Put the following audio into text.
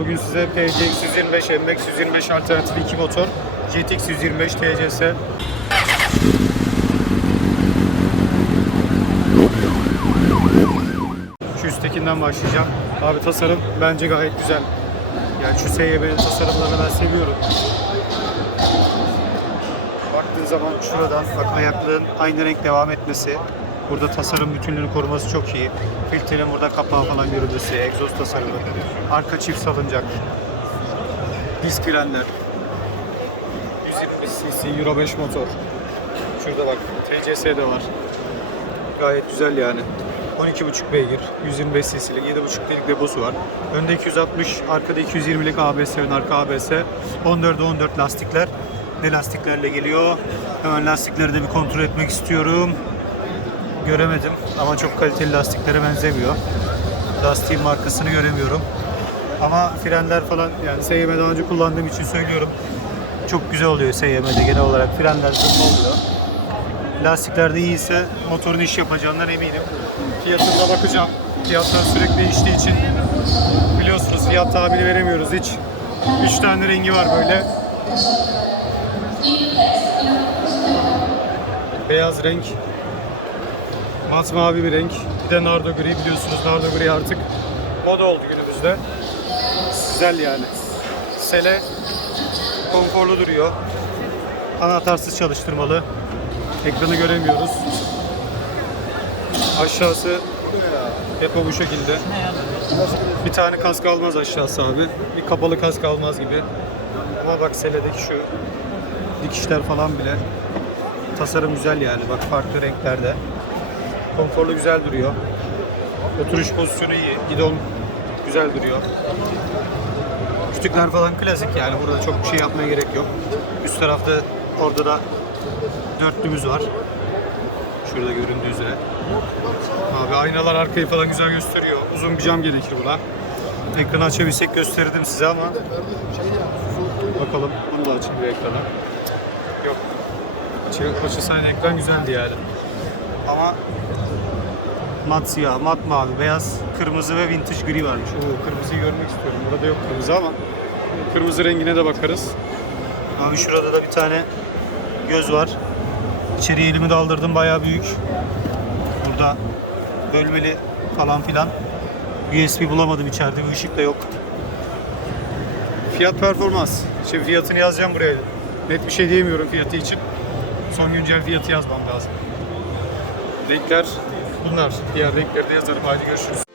Bugün size TCX 125, MX 125 alternatif 2 motor, GTX 125 TCS. Şu üsttekinden başlayacağım. Abi tasarım bence gayet güzel. Yani şu SYB'nin tasarımlarını ben seviyorum. Baktığın zaman şuradan bak ayaklığın aynı renk devam etmesi. Burada tasarım bütünlüğünü koruması çok iyi. Filtrenin burada kapağı falan görülmesi, egzoz tasarımı. Arka çift salıncak. Disk frenler. 120 cc Euro 5 motor. Şurada bak TCS de var. Gayet güzel yani. 12.5 beygir, 125 cc'lik, 7.5 deposu var. Önde 260, arkada 220'lik ABS, ön arka ABS. 14'e 14 lastikler. Ne lastiklerle geliyor? Hemen lastikleri de bir kontrol etmek istiyorum. Göremedim ama çok kaliteli lastiklere benzemiyor. Lastiğin markasını göremiyorum. Ama frenler falan yani SYM daha önce kullandığım için söylüyorum. Çok güzel oluyor SYM'de genel olarak. Frenler zıplı oluyor. Lastikler de iyiyse motorun iş yapacağından eminim. Fiyatına bakacağım. Fiyatlar sürekli değiştiği için biliyorsunuz fiyat tabiri veremiyoruz hiç. 3 tane rengi var böyle. Beyaz renk, mat mavi bir renk. Bir de nardo gri biliyorsunuz nardo gri artık moda oldu günümüzde. Güzel yani. Sele konforlu duruyor. Anahtarsız çalıştırmalı. Ekranı göremiyoruz. Aşağısı depo bu şekilde. Bir tane kask almaz aşağısı abi. Bir kapalı kask almaz gibi. Ama bak seledeki şu dikişler falan bile tasarım güzel yani. Bak farklı renklerde. Konforlu güzel duruyor. Oturuş pozisyonu iyi. Gidon güzel duruyor. Kütükler falan klasik yani. Burada çok bir şey yapmaya gerek yok. Üst tarafta orada da dörtlümüz var. Şurada göründüğü üzere. Abi aynalar arkayı falan güzel gösteriyor. Uzun bir cam gerekir buna. Ekranı açabilsek gösterirdim size ama bakalım bunu da açayım bir ekrana. Yok. Açı- Açılsaydı ekran güzeldi yani. Ama mat siyah, mat mavi, beyaz, kırmızı ve vintage gri varmış. Oo, kırmızıyı görmek istiyorum. Burada yok kırmızı ama kırmızı rengine de bakarız. Abi şurada da bir tane göz var. İçeriye elimi daldırdım bayağı büyük. Burada bölmeli falan filan. USB bulamadım içeride bir ışık da yok. Fiyat performans. Şimdi fiyatını yazacağım buraya. Net bir şey diyemiyorum fiyatı için. Son güncel fiyatı yazmam lazım. Renkler bunlar. Diğer renkleri de yazarım. Haydi görüşürüz.